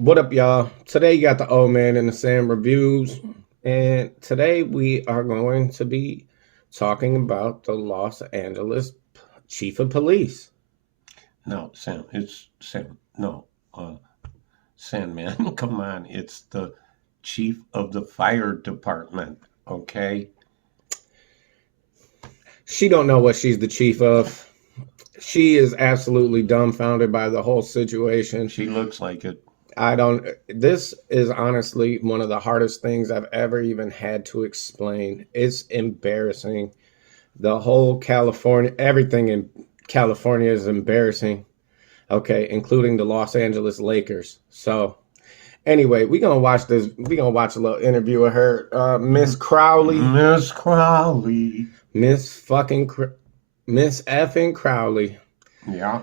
What up, y'all? Today you got the old man and the Sam reviews, and today we are going to be talking about the Los Angeles chief of police. No, Sam, it's Sam. No, Sandman, come on. It's the chief of the fire department, okay? She don't know what she's the chief of. She is absolutely dumbfounded by the whole situation. She looks like it. I don't. This is honestly one of the hardest things I've ever even had to explain. It's embarrassing. The whole California, everything in California is embarrassing. Okay, including the Los Angeles Lakers. So anyway, we're gonna watch this. We're gonna watch a little interview of her, Miss Crowley, Miss Crowley. Miss effing Crowley. Yeah.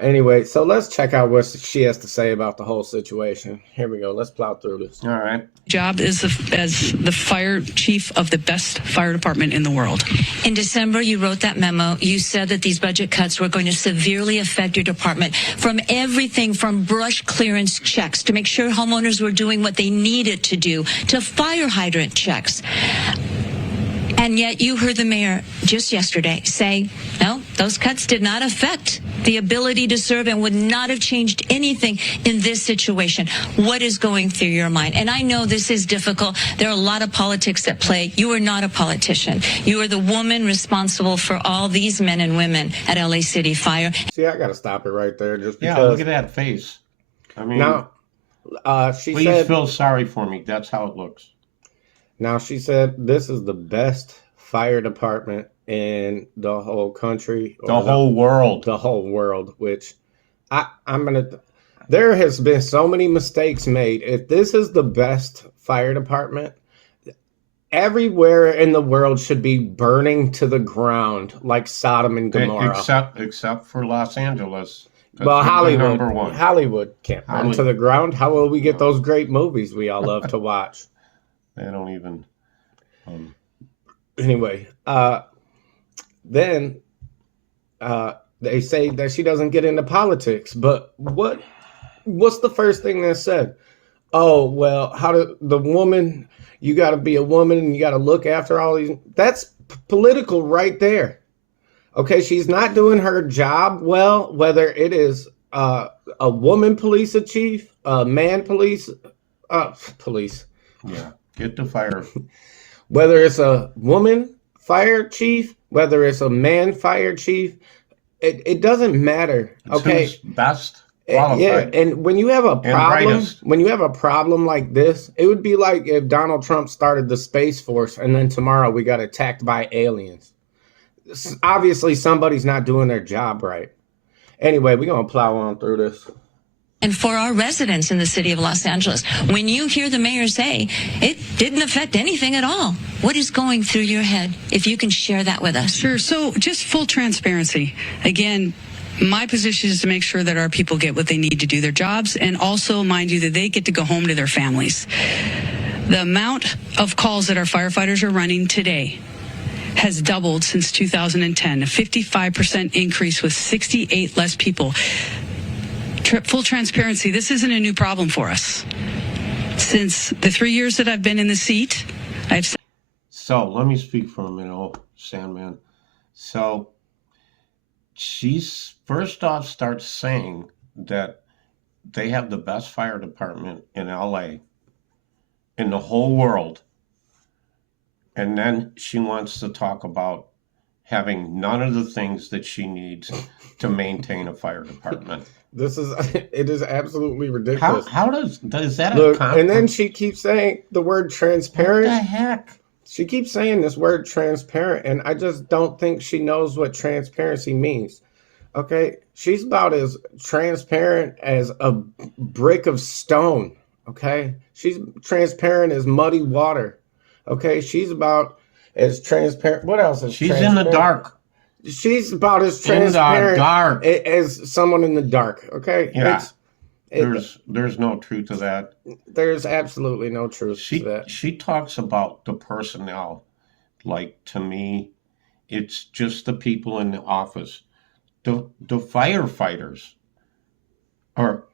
Anyway, so let's check out what she has to say about the whole situation. Here we go. Let's plow through this. All right. Job is as the fire chief of the best fire department in the world. In December, you wrote that memo. You said that these budget cuts were going to severely affect your department, from everything from brush clearance checks to make sure homeowners were doing what they needed to do, to fire hydrant checks. And yet you heard the mayor just yesterday say, no, those cuts did not affect the ability to serve and would not have changed anything in this situation. What is going through your mind? And I know this is difficult. There are a lot of politics at play. You are not a politician. You are the woman responsible for all these men and women at LA City Fire. See, I got to stop it right there just because. Yeah, look at that face. I mean, now, she please said, feel sorry for me. That's how it looks. Now she said this is the best fire department in the whole country, or The whole world. the whole world. Which I'm gonna. There has been so many mistakes made. If this is the best fire department, everywhere in the world should be burning to the ground like Sodom and Gomorrah. Except for Los Angeles. Well, Number one. Hollywood can't burn to the ground. How will we get those great movies we all love to watch? They don't even. Anyway, then they say that she doesn't get into politics. But what's the first thing that's said? Oh, well, the woman, you got to be a woman and you got to look after all these. That's political right there. Okay, she's not doing her job well, whether it is a woman police chief, a man police. Yeah, get the fire. Whether it's a woman fire chief, whether it's a man fire chief, it doesn't matter. Okay, Who's best qualified. Yeah, and when you have a problem like this, it would be like if Donald Trump started the Space Force and then tomorrow we got attacked by aliens. Obviously, somebody's not doing their job right. Anyway, we're gonna plow on through this. And for our residents in the city of Los Angeles, when you hear the mayor say it didn't affect anything at all, what is going through your head? If you can share that with us. Sure. So just full transparency. Again, my position is to make sure that our people get what they need to do their jobs, and also, mind you, that they get to go home to their families. The amount of calls that our firefighters are running today has doubled since 2010, a 55% increase with 68 less people. Full transparency, this isn't a new problem for us. Since the 3 years that I've been in the seat, So let me speak for a minute, Sandman. So she's first off starts saying that they have the best fire department in LA, in the whole world. And then she wants to talk about having none of the things that she needs to maintain a fire department. It is absolutely ridiculous. How does that Look, and then she keeps saying the word transparent. What the heck? She keeps saying this word transparent, and I just don't think she knows what transparency means. Okay, she's about as transparent as a brick of stone. Okay, she's transparent as muddy water. Okay, she's about as transparent. What else is She's in the dark. She's about as transparent dark. as someone in the dark. Okay, Yeah. There's no truth to that. There's absolutely no truth to that. She talks about the personnel. Like, to me, it's just the people in the office. The firefighters are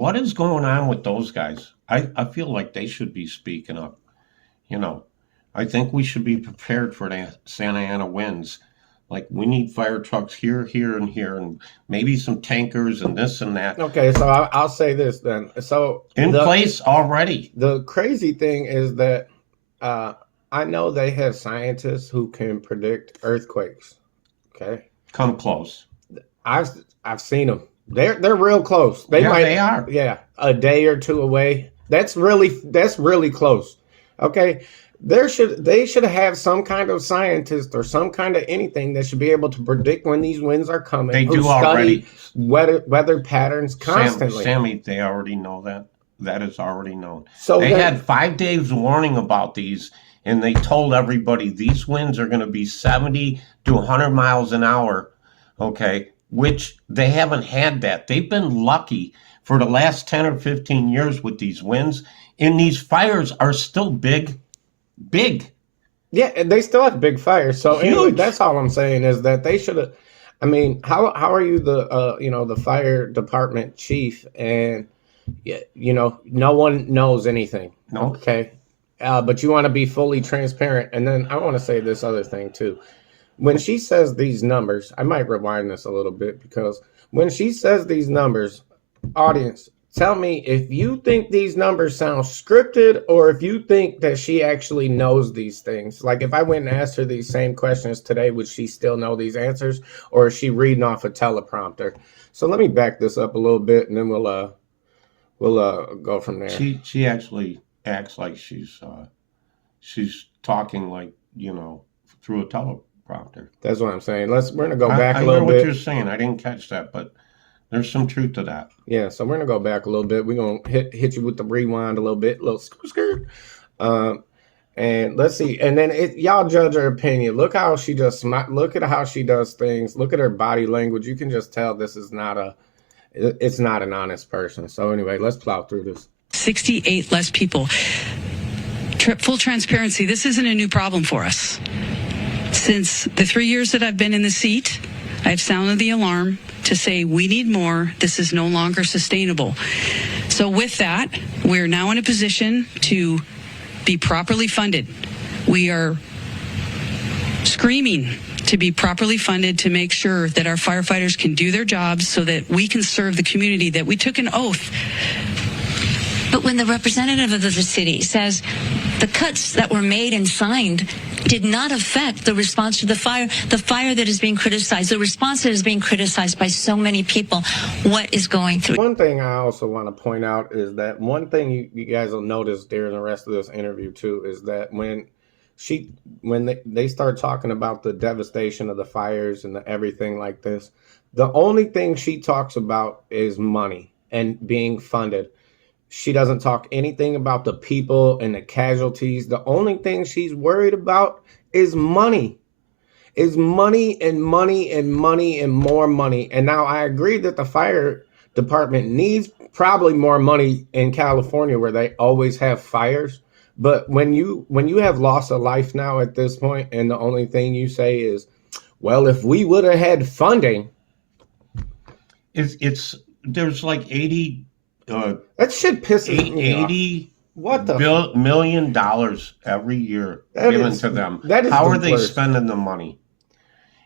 what is going on with those guys? I feel like they should be speaking up. You know, I think we should be prepared for the Santa Ana winds. Like we need fire trucks here, here, and here, and maybe some tankers and this and that Okay, so I'll say this then. So in place already. the crazy thing is that I know they have scientists who can predict earthquakes. Okay, Come close. I've seen them. They're real close. They Yeah, might, they are. yeah, a day or two away. That's really close. Okay, they should have some kind of scientist or some kind of anything that should be able to predict when these winds are coming. They who do already. weather patterns constantly. Sammy, they already know that. That is already known. So They then- had 5 days warning about these, and they told everybody these winds are going to be 70 to 100 miles an hour. Okay, which they haven't had that. They've been lucky for the last 10 or 15 years with these winds, and these fires are still big. Yeah, and they still have big fires. So anyway, Huge. that's all I'm saying is that they should have. I mean, how are you the fire department chief and no one knows anything. No. Okay, but you want to be fully transparent. And then I want to say this other thing too. When she says these numbers, I might rewind this a little bit because when she says these numbers, audience, tell me if you think these numbers sound scripted or if you think that she actually knows these things. Like if I went and asked her these same questions today, would she still know these answers or is she reading off a teleprompter? So let me back this up a little bit and then we'll go from there. She actually acts like she's talking like through a teleprompter. That's what I'm saying. We're gonna go back I a hear little what bit. you're saying. I didn't catch that, but there's some truth to that. Yeah, so we're gonna go back a little bit. We're gonna hit you with the rewind a little bit, little skirt. And let's see. And then y'all judge her opinion. Look how she just look at how she does things. Look at her body language. You can just tell this is it's not an honest person. So anyway, let's plow through this. 68 less people. Full transparency, this isn't a new problem for us. Since the 3 years that I've been in the seat, I've sounded the alarm to say we need more. This is no longer sustainable. So with that, we're now in a position to be properly funded. We are screaming to be properly funded to make sure that our firefighters can do their jobs so that we can serve the community that we took an oath. But when the representative of the city says the cuts that were made and signed did not affect the response to the fire that is being criticized, the response that is being criticized by so many people, what is going through? One thing I also want to point out is that one thing you guys will notice during the rest of this interview too is that when they start talking about the devastation of the fires and everything like this, the only thing she talks about is money and being funded. She doesn't talk anything about the people and the casualties. The only thing she's worried about is money. Is money and money and money and more money. And now I agree that the fire department needs probably more money in California where they always have fires. But when you have lost a life now at this point, and the only thing you say is, well, if we would have had funding. There's like 80 that shit pisses me off. $80 What the million every year That given is- to them. that is How the are they worst. spending the money?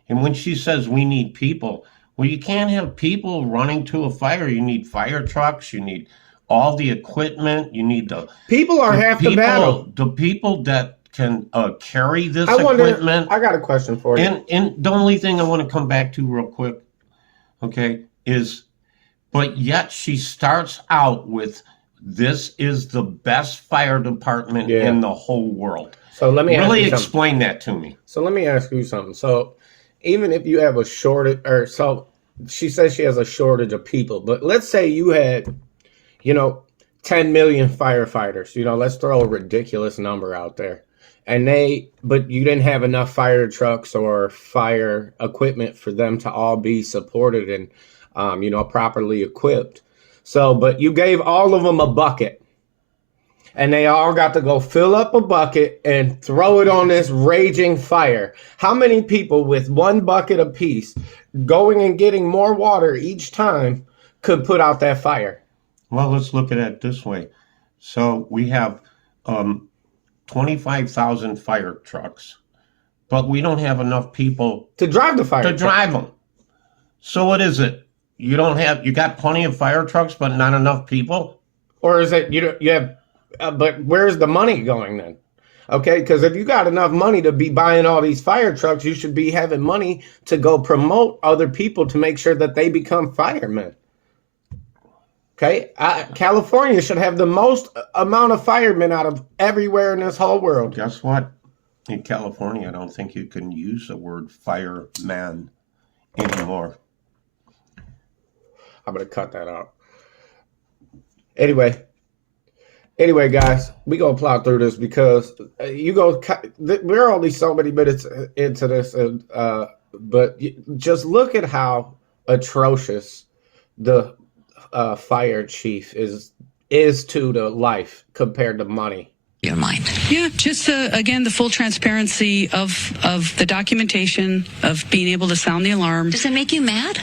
And when she says we need people, well, you can't have people running to a fire. You need fire trucks. You need all the equipment. You need people are half the battle. The people that can carry this I wonder. equipment. I got a question for you. And the only thing I want to come back to real quick, okay, is, but yet she starts out with, this is the best fire department Yeah. in the whole world. So let me Really ask you something. explain that to me. So let me ask you something. So even if you have a shortage, or so she says she has a shortage of people, but let's say you had, 10 million firefighters. Let's throw a ridiculous number out there, but you didn't have enough fire trucks or fire equipment for them to all be supported and properly equipped. So, but you gave all of them a bucket and they all got to go fill up a bucket and throw it on this raging fire. How many people with one bucket apiece going and getting more water each time could put out that fire? Well, let's look at it this way. So we have 25,000 fire trucks, but we don't have enough people To drive the fire to truck. drive them. So what is it? You got plenty of fire trucks, but not enough people? Or is it you have? But where's the money going then? Okay, because if you got enough money to be buying all these fire trucks, you should be having money to go promote other people to make sure that they become firemen. Okay, California should have the most amount of firemen out of everywhere in this whole world. Guess what? In California, I don't think you can use the word fireman anymore. I'm gonna cut that out. Anyway, guys, we gonna plow through this because we're only so many minutes into this, and but just look at how atrocious the fire chief is to the life compared to money. Your mind. Yeah, just again, the full transparency of the documentation, of being able to sound the alarm. Does it make you mad?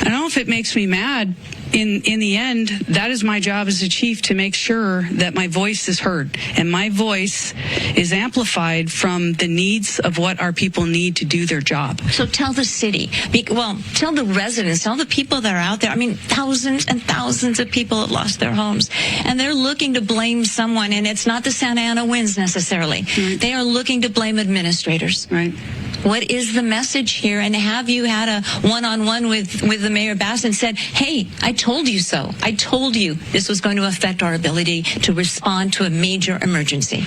I don't know if it makes me mad. In the end, that is my job as a chief, to make sure that my voice is heard and my voice is amplified from the needs of what our people need to do their job. So tell the city, tell the residents, tell the people that are out there. I mean, thousands and thousands of people have lost their homes, and they're looking to blame someone, and it's not the Santa Ana winds necessarily. Right. They are looking to blame administrators. Right. What is the message here? And have you had a one-on-one with the Mayor Bass and said, hey, I told you so. I told you this was going to affect our ability to respond to a major emergency.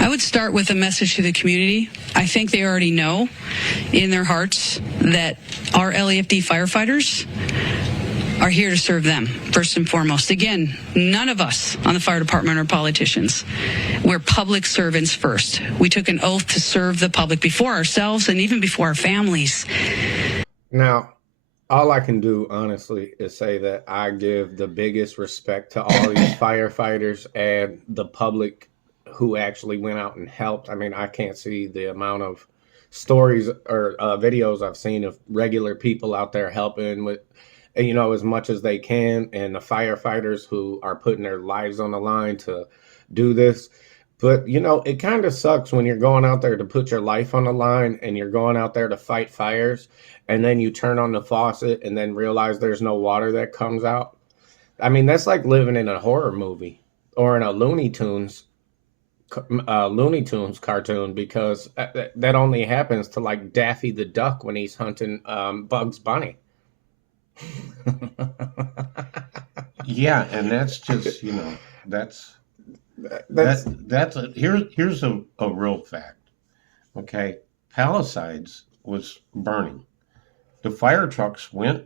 I would start with a message to the community. I think they already know in their hearts that our LAFD firefighters are here to serve them, first and foremost. Again, none of us on the fire department are politicians. We're public servants first. We took an oath to serve the public before ourselves and even before our families. Now, all I can do, honestly, is say that I give the biggest respect to all these firefighters and the public who actually went out and helped. I mean, I can't see the amount of stories or videos I've seen of regular people out there helping with, as much as they can, and the firefighters who are putting their lives on the line to do this. But, it kind of sucks when you're going out there to put your life on the line and you're going out there to fight fires, and then you turn on the faucet and then realize there's no water that comes out. I mean, that's like living in a horror movie or in a Looney Tunes cartoon, because that only happens to like Daffy the Duck when he's hunting Bugs Bunny. Yeah, and that's just, here's a real fact. Okay, Palisades was burning. The fire trucks went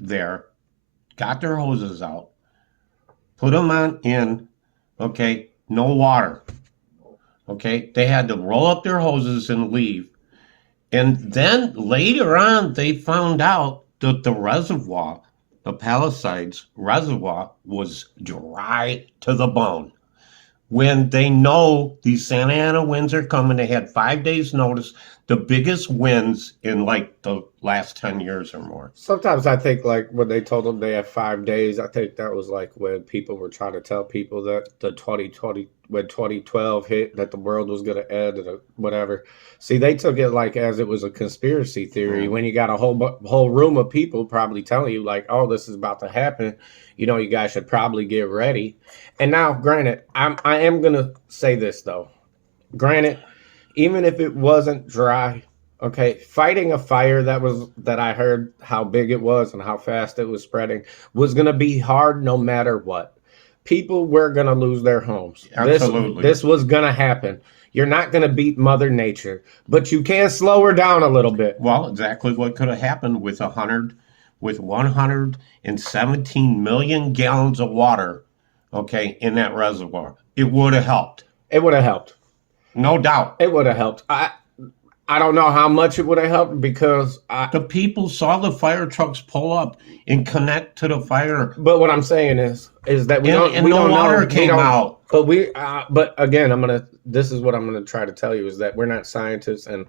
there, got their hoses out, put them in, okay, no water. Okay, they had to roll up their hoses and leave. And then later on, they found out that the Palisades reservoir, was dry to the bone. When they know these Santa Ana winds are coming, they had 5 days notice, the biggest winds in like the last 10 years or more. Sometimes I think like when they told them they had 5 days, I think that was like when people were trying to tell people that when 2012 hit, that the world was going to end or whatever. See, they took it like as it was a conspiracy theory. When you got a whole room of people probably telling you like, oh, this is about to happen, you guys should probably get ready. And now, granted, I am going to say this though. Granted, even if it wasn't dry, okay, fighting a fire that I heard how big it was and how fast it was spreading was going to be hard no matter what. People were going to lose their homes. Absolutely. This was going to happen. You're not going to beat Mother Nature, but you can slow her down a little bit. Well, exactly what could have happened with 117 million gallons of water, okay, in that reservoir. It would have helped. It would have helped. No doubt. It would have helped. I don't know how much it would have helped because the people saw the fire trucks pull up and connect to the fire. But what I'm saying is that we don't no know. water came out. but again, this is what I'm gonna try to tell you is that we're not scientists, and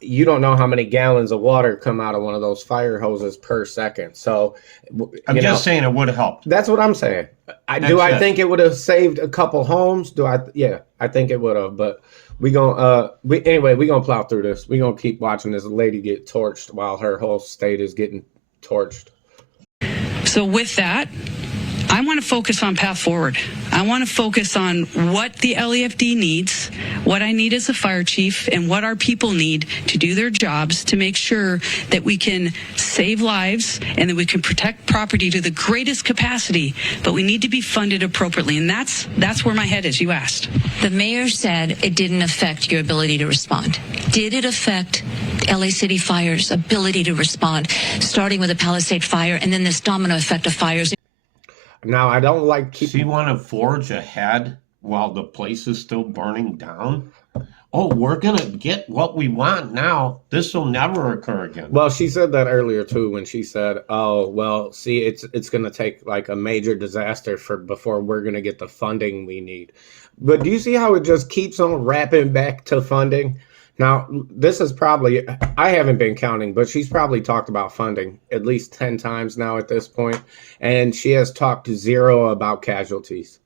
you don't know how many gallons of water come out of one of those fire hoses per second. So, I'm just saying it would have helped. that's what I'm saying. I think it would have saved a couple homes? Yeah, I think it would have. But we gonna plow through this. We gonna keep watching this lady get torched while her whole state is getting torched. So with that, I want to focus on path forward. I want to focus on what the LEFD needs, what I need as a fire chief, and what our people need to do their jobs to make sure that we can save lives and that we can protect property to the greatest capacity. But we need to be funded appropriately, and that's where my head is. You asked. The mayor said it didn't affect your ability to respond. Did it affect LA City Fire's ability to respond, starting with the Palisade fire and then this domino effect of fires? Now, I don't like So you want to forge ahead while the place is still burning down? Oh, we're going to get what we want now. This will never occur again. Well, she said that earlier too when she said, "Oh, well, see, it's going to take like a major disaster before we're going to get the funding we need." But do you see how it just keeps on wrapping back to funding? Now, this is probably, I haven't been counting, but she's probably talked about funding at least 10 times now at this point, and she has talked zero about casualties.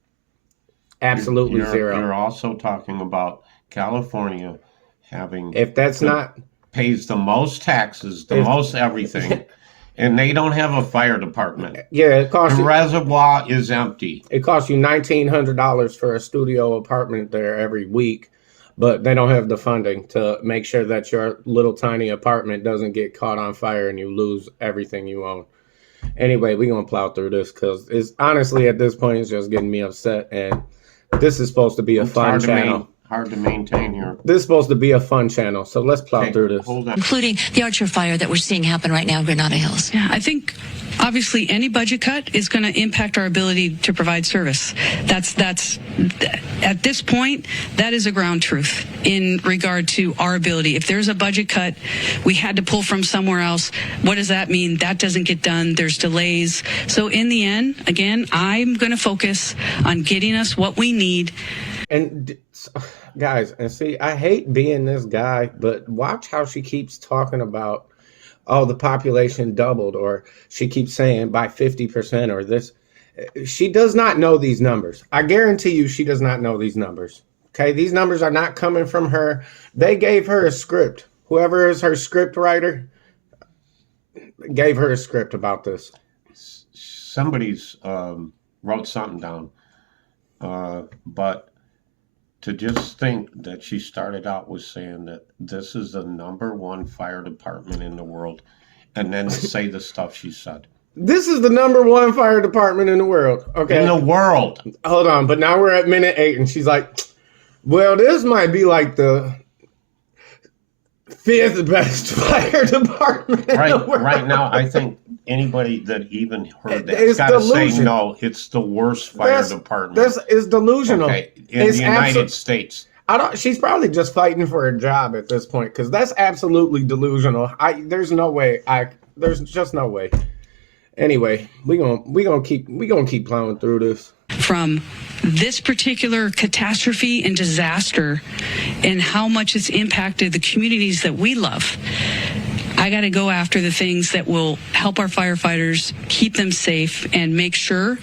Absolutely zero. You're also talking about California having, If that's not, pays the most taxes, the most everything, and they don't have a fire department. yeah, it costs The you, reservoir is empty. it costs you $1,900 for a studio apartment there every week, but they don't have the funding to make sure that your little tiny apartment doesn't get caught on fire and you lose everything you own. Anyway, we're going to plow through this because it's honestly at this point, it's just getting me upset. And this is supposed to be a It's fun channel. hard to maintain here. This is supposed to be a fun channel. So let's plow Okay, through this. hold on. Including the Archer fire that we're seeing happen right now in Granada Hills. Yeah, I think obviously any budget cut is going to impact our ability to provide service. That's at this point, that is a ground truth in regard to our ability. If there's a budget cut, we had to pull from somewhere else. What does that mean? That doesn't get done. There's delays. So in the end, again, I'm going to focus on getting us what we need. And guys, and see, I hate being this guy, but watch how she keeps talking about, oh, the population doubled, or she keeps saying by 50% or this. She does not know these numbers. I guarantee you she does not know these numbers. Okay, these numbers are not coming from her. They gave her a script. Whoever is her script writer gave her a script about this. Somebody's wrote something down, but to just think that she started out with saying that this is the #1 fire department in the world, and then to say the stuff she said. This is the #1 fire department in the world. Okay. In the world. Hold on, but now we're at minute 8, and she's like, well, this might be like the 5th best fire department in the world. Right now, I think anybody that even heard that It's got to say delusion. no. It's the worst fire department. This is delusional. Okay, in It's the United States. She's probably just fighting for a job at this point because that's absolutely delusional. There's no way. There's just no way. Anyway, we gonna keep plowing through this. From this particular catastrophe and disaster and how much it's impacted the communities that we love, I got to go after the things that will help our firefighters, keep them safe, and make sure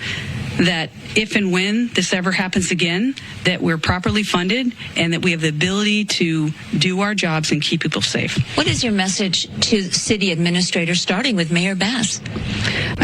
that if and when this ever happens again, that we're properly funded and that we have the ability to do our jobs and keep people safe. What is your message to city administrators, starting with Mayor Bass?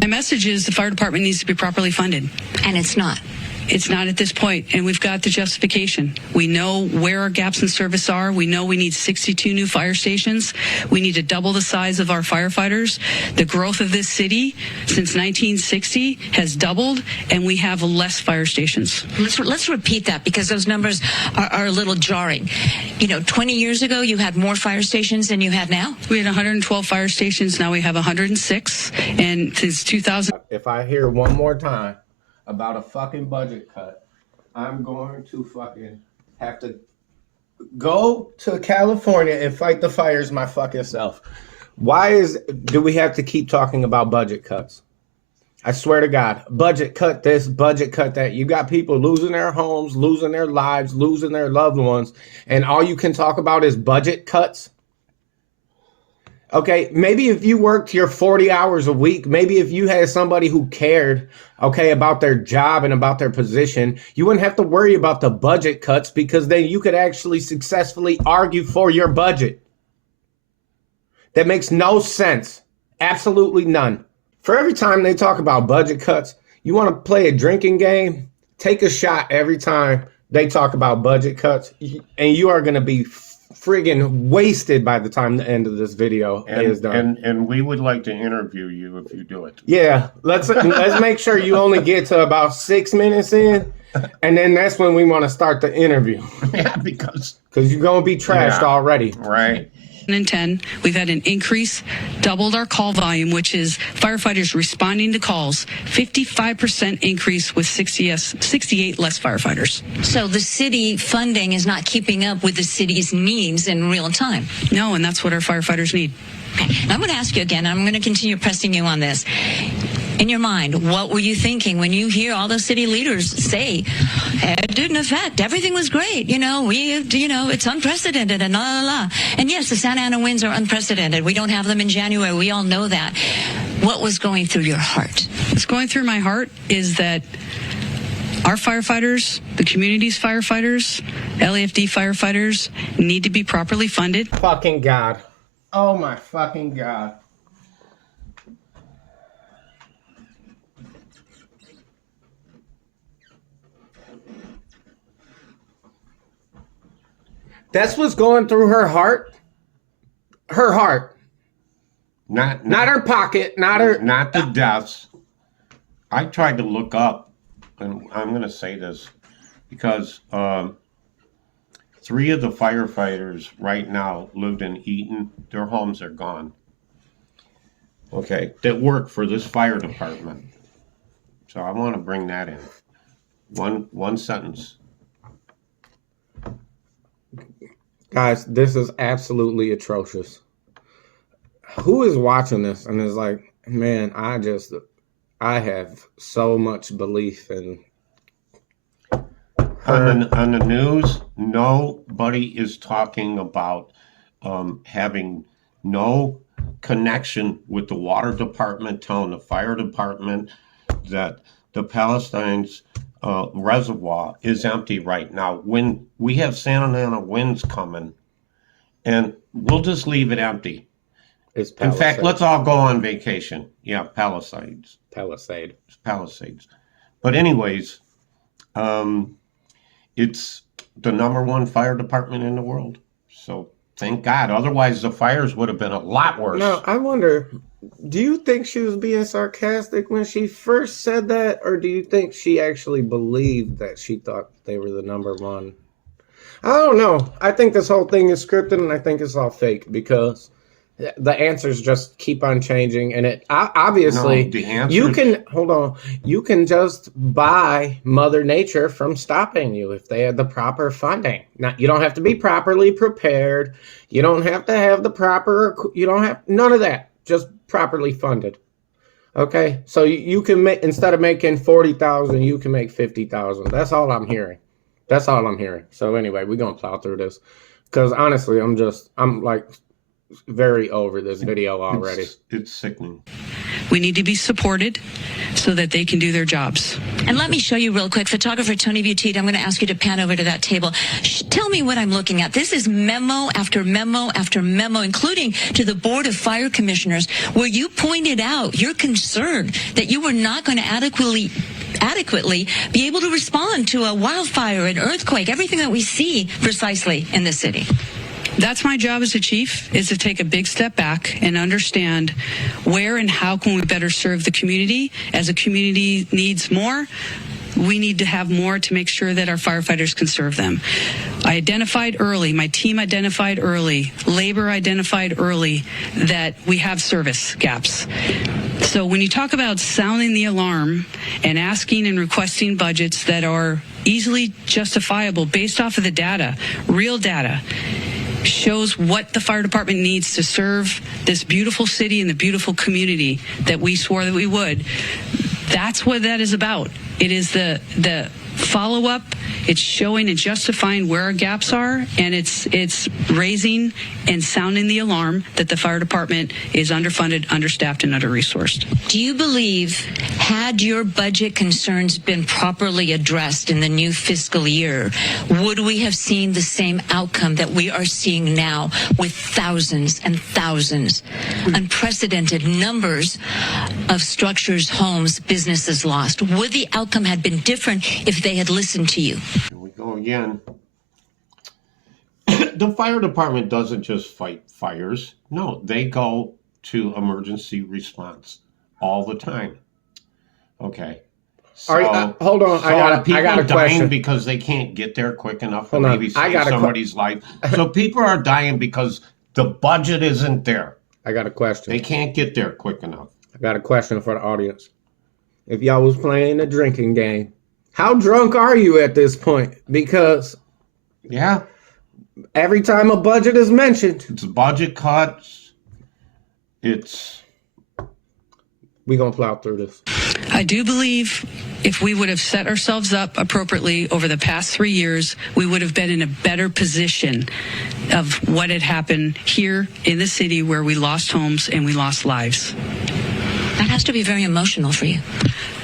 My message is the fire department needs to be properly funded. And it's not. It's not at this point, and we've got the justification. We know where our gaps in service are. We know we need 62 new fire stations. We need to double the size of our firefighters. The growth of this city since 1960 has doubled, and we have less fire stations. Let's repeat that because those numbers are a little jarring. 20 years ago, you had more fire stations than you have now? We had 112 fire stations. Now we have 106. And since 2000. If I hear one more time about a fucking budget cut, I'm going to fucking have to go to California and fight the fires my fucking self. Do we have to keep talking about budget cuts? I swear to God, budget cut this, budget cut that. You got people losing their homes, losing their lives, losing their loved ones, and all you can talk about is budget cuts. Okay, maybe if you worked your 40 hours a week, maybe if you had somebody who cared, okay, about their job and about their position, you wouldn't have to worry about the budget cuts because then you could actually successfully argue for your budget. That makes no sense. Absolutely none. For every time they talk about budget cuts, you want to play a drinking game? Take a shot every time they talk about budget cuts, and you are going to be friggin' wasted by the time the end of this video is done. And we would like to interview you if you do it. Yeah, let's make sure you only get to about 6 minutes in, and then that's when we want to start the interview. Yeah, because you're going to be trashed already. Right. 2010, we've had an increase, doubled our call volume, which is firefighters responding to calls, 55% increase with 68 less firefighters. So the city funding is not keeping up with the city's needs in real time. No, and that's what our firefighters need. Okay. I'm going to ask you again. I'm going to continue pressing you on this. In your mind, what were you thinking when you hear all the city leaders say, it didn't affect, everything was great, it's unprecedented and la la la. And yes, the Santa Ana winds are unprecedented. We don't have them in January. We all know that. What was going through your heart? What's going through my heart is that our firefighters, the community's firefighters, LAFD firefighters need to be properly funded. Fucking God. Oh my fucking God. That's what's going through her heart. Her heart. Not her pocket. Not the deaths. I tried to look up, and I'm going to say this because 3 of the firefighters right now lived in Eaton. Their homes are gone. Okay, that work for this fire department. So I want to bring that in. One sentence. Guys, this is absolutely atrocious. Who is watching this and is like, man, I have so much belief in her. On the news, nobody is talking about having no connection with the water department, telling the fire department that the Palestine's reservoir is empty right now. When we have Santa Ana winds coming, and we'll just leave it empty. It's in fact, let's all go on vacation. Yeah, Palisades. Palisades. But anyways, it's the #1 fire department in the world. So thank God. Otherwise, the fires would have been a lot worse. Now, I wonder, do you think she was being sarcastic when she first said that? Or do you think she actually believed that she thought they were the #1? I don't know. I think this whole thing is scripted, and I think it's all fake because the answers just keep on changing. And it obviously, the answers... you can just buy Mother Nature from stopping you if they had the proper funding. Now, you don't have to be properly prepared. You don't have to have none of that. Just properly funded. Okay, so you can make, instead of making 40,000, you can make 50,000. That's all I'm hearing. So anyway, we're gonna plow through this because honestly, I'm like very over this video already. It's sickening. We need to be supported so that they can do their jobs. And let me show you real quick. Photographer Tony Buttigieg, I'm going to ask you to pan over to that table. Tell me what I'm looking at. This is memo after memo after memo, including to the Board of Fire Commissioners, where you pointed out your concern that you were not going to adequately be able to respond to a wildfire, an earthquake, everything that we see precisely in the city. That's my job as a chief, is to take a big step back and understand where and how can we better serve the community. As a community needs more, we need to have more to make sure that our firefighters can serve them. I identified early, my team identified early, labor identified early that we have service gaps. So when you talk about sounding the alarm and asking and requesting budgets that are easily justifiable based off of the data, real data, shows what the fire department needs to serve this beautiful city and the beautiful community that we swore that we would, That's what that is about. It is the follow-up. It's showing and justifying where our gaps are, and it's raising and sounding the alarm that the fire department is underfunded, understaffed, and under-resourced. Do you believe, had your budget concerns been properly addressed in the new fiscal year, would we have seen the same outcome that we are seeing now with thousands and thousands, unprecedented numbers of structures, homes, businesses lost? Would the outcome have been different if they had listened to you? Here we go again. The fire department doesn't just fight fires. No, they go to emergency response all the time. Okay. So, hold on. So I are got people a dying question. because they can't get there quick enough to Hold on. maybe I save got a somebody's life? So people are dying because the budget isn't there. I got a question. They can't get there quick enough. I got a question for the audience. If y'all was playing a drinking game, how drunk are you at this point? Because Yeah. every time a budget is mentioned, It's budget cuts. It's we're going to plow through this. I do believe if we would have set ourselves up appropriately over the past 3 years, we would have been in a better position of what had happened here in the city where we lost homes and we lost lives. That has to be very emotional for you.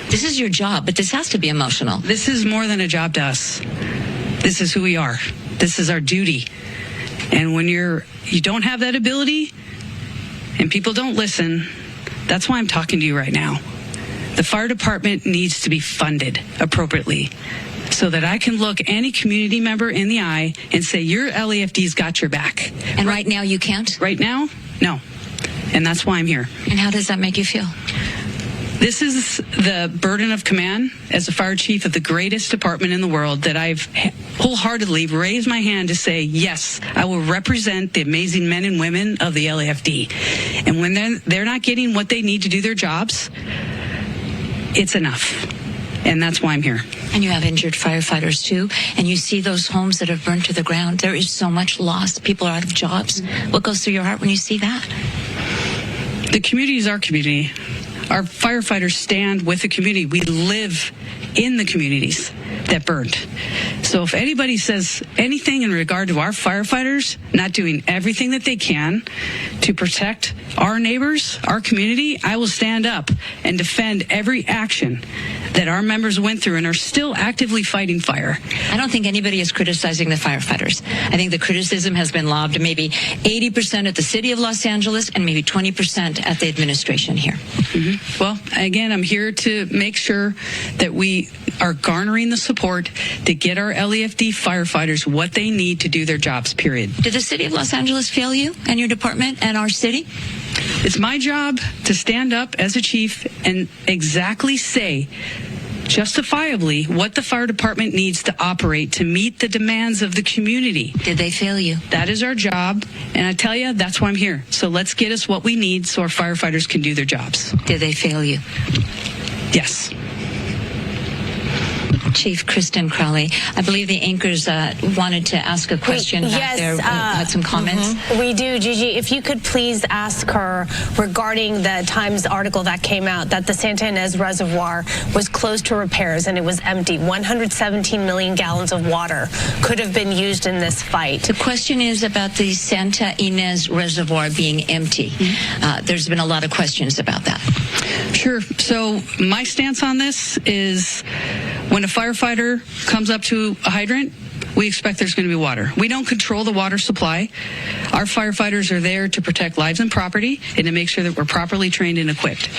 This is your job, but this has to be emotional. This is more than a job to us. This is who we are. This is our duty. And when you don't have that ability and people don't listen, that's why I'm talking to you right now. The fire department needs to be funded appropriately so that I can look any community member in the eye and say, your LAFD's got your back. And right now you can't? Right now, no. And that's why I'm here. And how does that make you feel? This is the burden of command as a fire chief of the greatest department in the world that I've wholeheartedly raised my hand to say, yes, I will represent the amazing men and women of the LAFD. And when they're not getting what they need to do their jobs, it's enough. And that's why I'm here. And you have injured firefighters too. And you see those homes that have burned to the ground. There is so much loss. People are out of jobs. What goes through your heart when you see that? The community is our community. Our firefighters stand with the community. We live in the communities that burned. So if anybody says anything in regard to our firefighters not doing everything that they can to protect our neighbors, our community, I will stand up and defend every action that our members went through and are still actively fighting fire. I don't think anybody is criticizing the firefighters. I think the criticism has been lobbed maybe 80% at the city of Los Angeles and maybe 20% at the administration here. Mm-hmm. Well, again, I'm here to make sure that we are garnering the support to get our LAFD firefighters what they need to do their jobs, period. Did the city of Los Angeles fail you and your department and our city? It's my job to stand up as a chief and exactly say justifiably what the fire department needs to operate to meet the demands of the community. Did they fail you? That is our job, and I tell you, that's why I'm here. So let's get us what we need so our firefighters can do their jobs. Did they fail you? Yes. Chief Kristen Crowley, I believe the anchors wanted to ask a question back there. Had some comments. We do, Gigi. If you could please ask her regarding the Times article that came out that the Santa Ynez Reservoir was closed to repairs and it was empty. 117 million gallons of water could have been used in this fight. The question is about the Santa Ynez Reservoir being empty. There's been a lot of questions about that. Sure. So my stance on this is when a firefighter comes up to a hydrant, we expect there's going to be water. We don't control the water supply. Our firefighters are there to protect lives and property and to make sure that we're properly trained and equipped.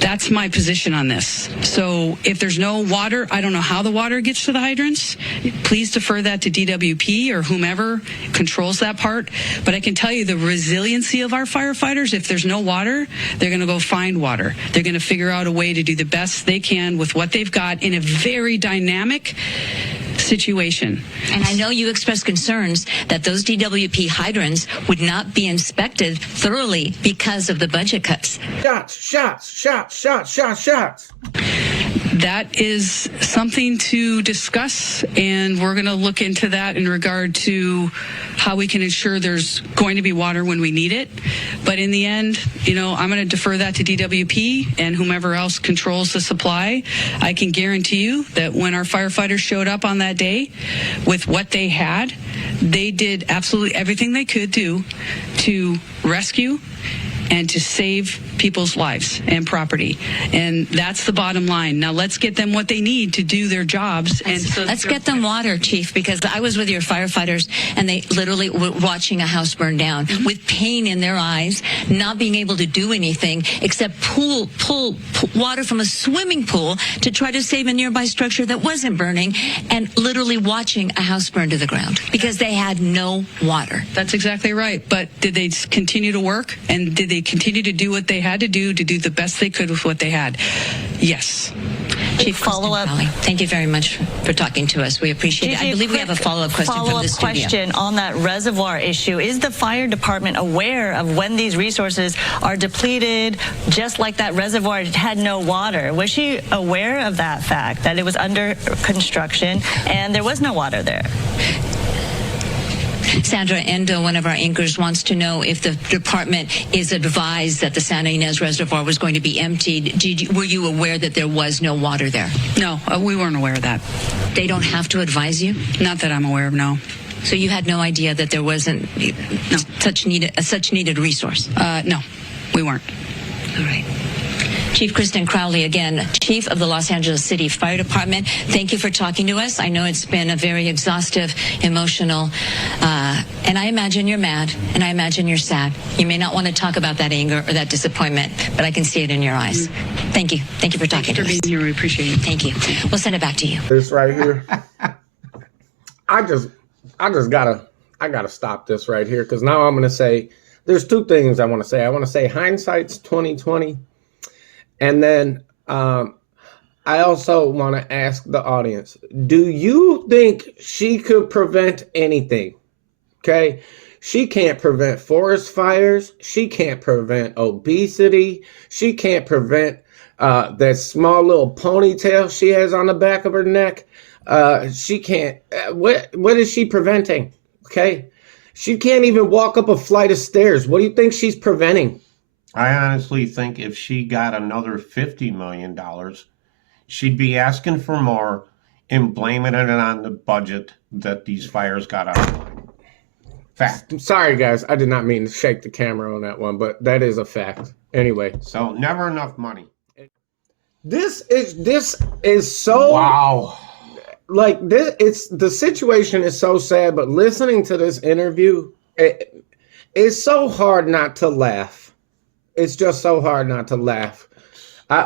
That's my position on this. So if there's no water, I don't know how the water gets to the hydrants. Please defer that to DWP or whomever controls that part. But I can tell you the resiliency of our firefighters, if there's no water, they're going to go find water. They're going to figure out a way to do the best they can with what they've got in a very dynamic situation. And I know you expressed concerns that those DWP hydrants would not be inspected thoroughly because of the budget cuts. Shots. that is something to discuss, and we're going to look into that in regard to how we can ensure there's going to be water when we need it. But in the end, I'm going to defer that to DWP and whomever else controls the supply. I can guarantee you that when our firefighters showed up on that day with what they had, they did absolutely everything they could do to rescue and to save people's lives and property. And that's the bottom line. Now let's get them what they need to do their jobs. And so let's get them water, Chief, because I was with your firefighters and they literally were watching a house burn down with pain in their eyes, not being able to do anything except pull water from a swimming pool to try to save a nearby structure that wasn't burning, and literally watching a house burn to the ground because they had no water. That's exactly right. But did they continue to work, and did they continue to do what they had to do the best they could with what they had? Yes. Chief, follow-up. Thank you very much for talking to us. We appreciate it. I believe we have a follow-up question from the studio. Question on that reservoir issue. Is the fire department aware of when these resources are depleted, just like that reservoir had no water? Was she aware of that fact, that it was under construction and there was no water there? Sandra Endo, one of our anchors, wants to know if the department is advised that the Santa Ynez Reservoir was going to be emptied. Were you aware that there was no water there? No, we weren't aware of that. They don't have to advise you? Not that I'm aware of, no. So you had no idea that there wasn't such needed resource? No, we weren't. All right. Chief Kristen Crowley, again, Chief of the Los Angeles City Fire Department. Thank you for talking to us. I know it's been a very exhaustive, emotional, and I imagine you're mad, and I imagine you're sad. You may not want to talk about that anger or that disappointment, but I can see it in your eyes. Thank you. Thank you for talking to us. Thanks for being here. We appreciate it. Thank you. We'll send it back to you. This right here. I just gotta stop this right here, because now I'm gonna say there's two things I want to say. I want to say hindsight's 2020. And then I also want to ask the audience, do you think she could prevent anything? Okay. She can't prevent forest fires. She can't prevent obesity. She can't prevent that small little ponytail she has on the back of her neck. She can't. What is she preventing? Okay. She can't even walk up a flight of stairs. What do you think she's preventing? I honestly think if she got another $50 million, she'd be asking for more and blaming it on the budget that these fires got out of line. Fact. Sorry, guys. I did not mean to shake the camera on that one, but that is a fact. Anyway. So never enough money. This is so... Wow. Like, the situation is so sad, but listening to this interview, it's so hard not to laugh. It's just so hard not to laugh.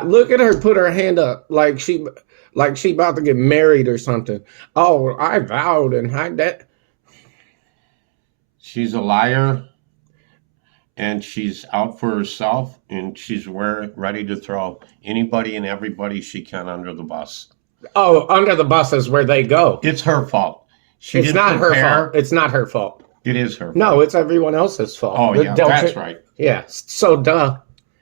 Look at her put her hand up like she about to get married or something. Oh, I vowed and I that. She's a liar, and she's out for herself, and she's ready to throw anybody and everybody she can under the bus. Oh, under the bus is where they go. It's her fault. It's not her fault. It's not her fault. It is her fault. No, it's everyone else's fault. Oh, yeah, that's right. Yeah, so duh.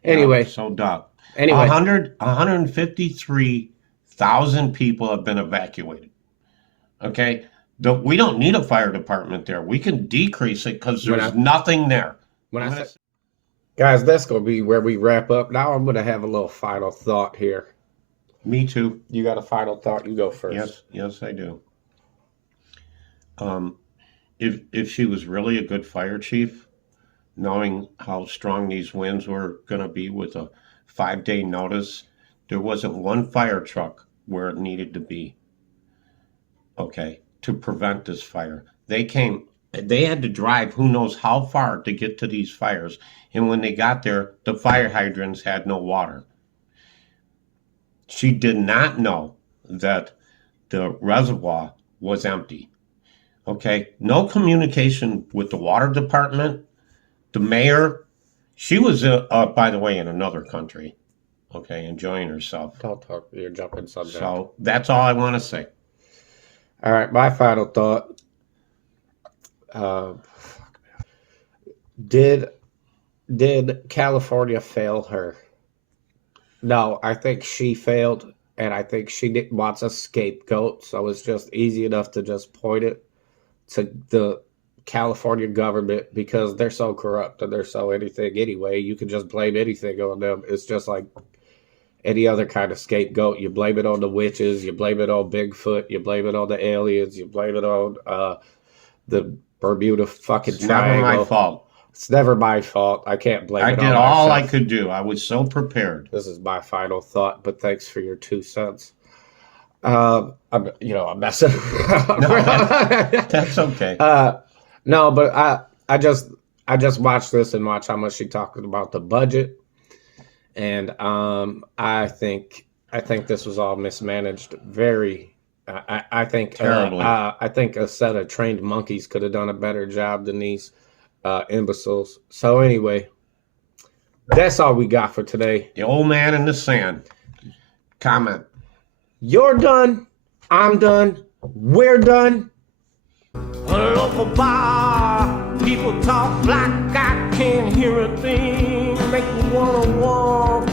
Anyway. Yeah, so duh. Anyway. 153,000 people have been evacuated. Okay? We don't need a fire department there. We can decrease it because there's nothing there. Guys, that's going to be where we wrap up. Now I'm going to have a little final thought here. Me too. You got a final thought? You go first. Yes, I do. If she was really a good fire chief, knowing how strong these winds were going to be with a 5-day notice, there wasn't one fire truck where it needed to be, okay, to prevent this fire. They had to drive who knows how far to get to these fires. And when they got there, the fire hydrants had no water. She did not know that the reservoir was empty. Okay, no communication with the water department, the mayor. She was, by the way, in another country, okay, enjoying herself. Don't talk. You're jumping subject. So that's all I want to say. All right, my final thought. Did California fail her? No, I think she failed, and I think she wants a scapegoat. So it's just easy enough to just point it to the California government because they're so corrupt and they're so anything anyway. You can just blame anything on them. It's just like any other kind of scapegoat. You blame it on the witches, you blame it on Bigfoot, you blame it on the aliens, you blame it on the Bermuda fucking It's Triangle. never my fault. It's never my fault. I can't blame I it did on all myself. I could do. I was so prepared. This is my final thought, but thanks for your 2 cents. I'm messing around. That's okay. No, but I just watched this and watched how much she talked about the budget, and I think this was all mismanaged. Very, I think Terribly. I think a set of trained monkeys could have done a better job than these imbeciles. So anyway, that's all we got for today. The old man in the sand. Comment. You're done. I'm done. We're done. A local bar, people talk like I can't hear a thing. Make me wanna walk